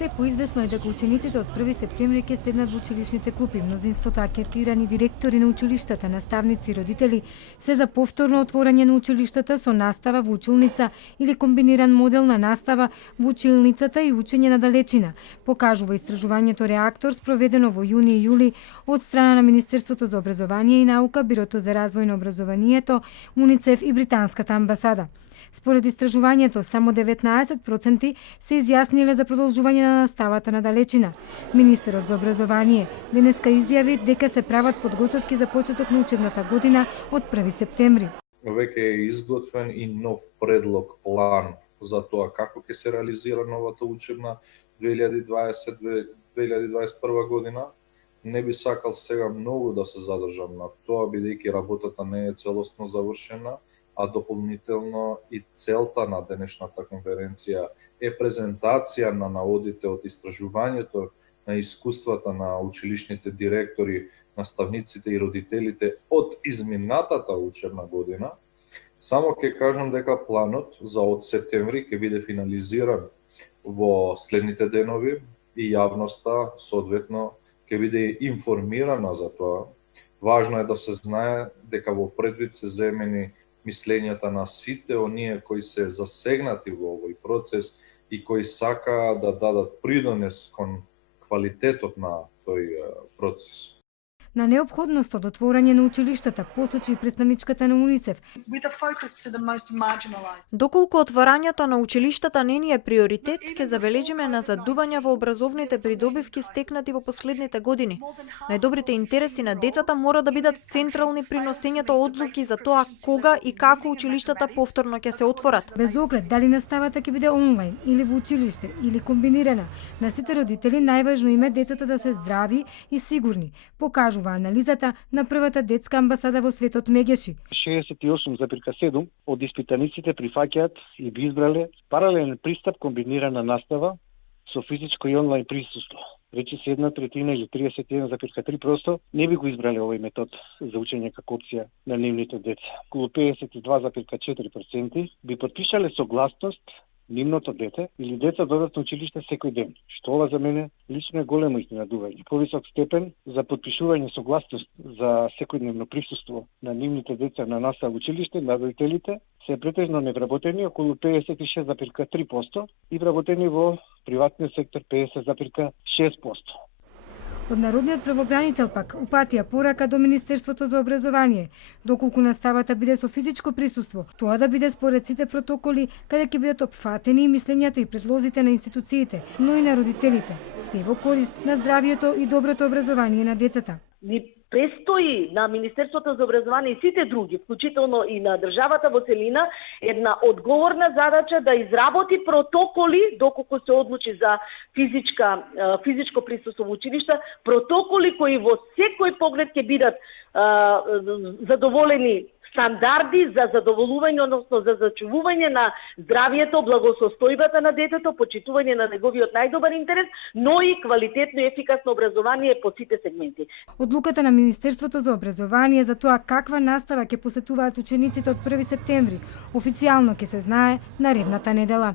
Се поизвестно е дека учениците од 1 септември ќе седнат во училишните клупи. Мнозинството анкетирани директори на училиштата, наставници и родители се за повторно отворање на училиштата со настава во училница или комбиниран модел на настава во училницата и учење на далечина, покажува истражувањето Реактор спроведено во јуни и јули од страна на Министерството за образование и наука, Бирото за развој на образованието, УНИЦЕФ и Британската амбасада. Според истражувањето, само 19% се изјасниле за продолжување на наставата на далечина. Министерот за образование денеска изјави дека се прават подготовки за почеток на учебната година од 1 септември. Веќе е изготвен и нов предлог план за тоа како ќе се реализира новата учебна 2020-2021 година. Не би сакал сега многу да се задржам на тоа, бидејќи работата не е целосно завршена, а дополнително и целта на денешната конференција е презентација на наводите од истражувањето на искуствата на училишните директори, наставниците и родителите од изминатата учебна година. Само ќе кажам дека планот за од септември ќе биде финализиран во следните денови и јавноста соодветно ќе биде информирана за тоа. Важно е да се знае дека во предвид се земени мислењата на сите оние кои се засегнати во овој процес и кои сакаат да дадат придонес кон квалитетот на тој процес. На неопходност од отворање на училиштата посочи и представничката на УНИЦЕФ. Доколку отворањето на училиштата не ни е приоритет, ќе забележиме назадување во образовните придобивки стекнати во последните години. Најдобрите интереси на децата мора да бидат централни при носењето одлуки за тоа кога и како училиштата повторно ќе се отворат. Без оглед дали наставата ќе биде онлайн или во училиште или комбинирана, на сите родители најважно им е децата да се здрави и сигурни, покажува анализата на првата детска амбасада во светот Мегеши. 68,7 од испитаниците прифаќаат и би избрале паралелен пристап комбинирана настава со физичко и онлайн присуство. Речи се 1/3 или 31,3% не би го избрале овој метод за учење како опција на нивните деца. Околу 52,4% би потпишале согласност нивното дете или деца додат на училиште секој ден, што ова за мене лично е големо изненадување. Повисок степен за потпишување согласност за секојдневно присуство на нивните деца на настава во училиште на родителите се претежно невработени околу 56,3% и вработени во приватниот сектор 50,6%. Од народниот правобранител пак упатија порака до Министерството за образование, доколку наставата биде со физичко присуство, тоа да биде според сите протоколи каде ќе бидат опфатени и мислењата и предлозите на институциите, но и на родителите, се во корист на здравието и доброто образование на децата. Ни престои на Министерството за образование и сите други, вклучително и на државата во целина, една одговорна задача да изработи протоколи, доколку се одлучи за физичко присуство во училишта, протоколи кои во секој поглед ќе бидат задоволени стандарди за задоволување, односно за зачувување на здравието, благосостојбата на детето, почитување на неговиот најдобар интерес, но и квалитетно и ефикасно образование по сите сегменти. Одлуката на Министерството за образование за тоа каква настава ќе посетуваат учениците од 1 септември официјално ќе се знае наредната недела.